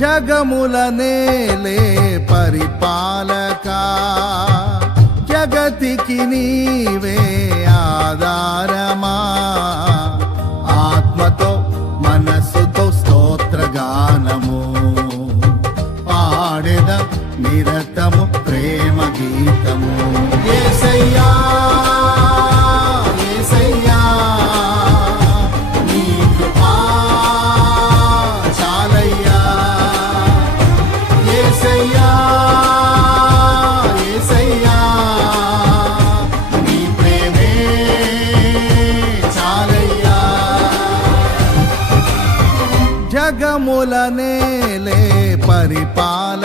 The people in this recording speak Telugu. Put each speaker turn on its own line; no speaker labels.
జగముల నేలే పరిపాలక. జగతికి నీవే ఆధారమా. ఆత్మతో మనస్సుతో స్తోత్రగానము పాడెద నిరతము ప్రేమ గీతము. మార్గములనేలే పరిపాల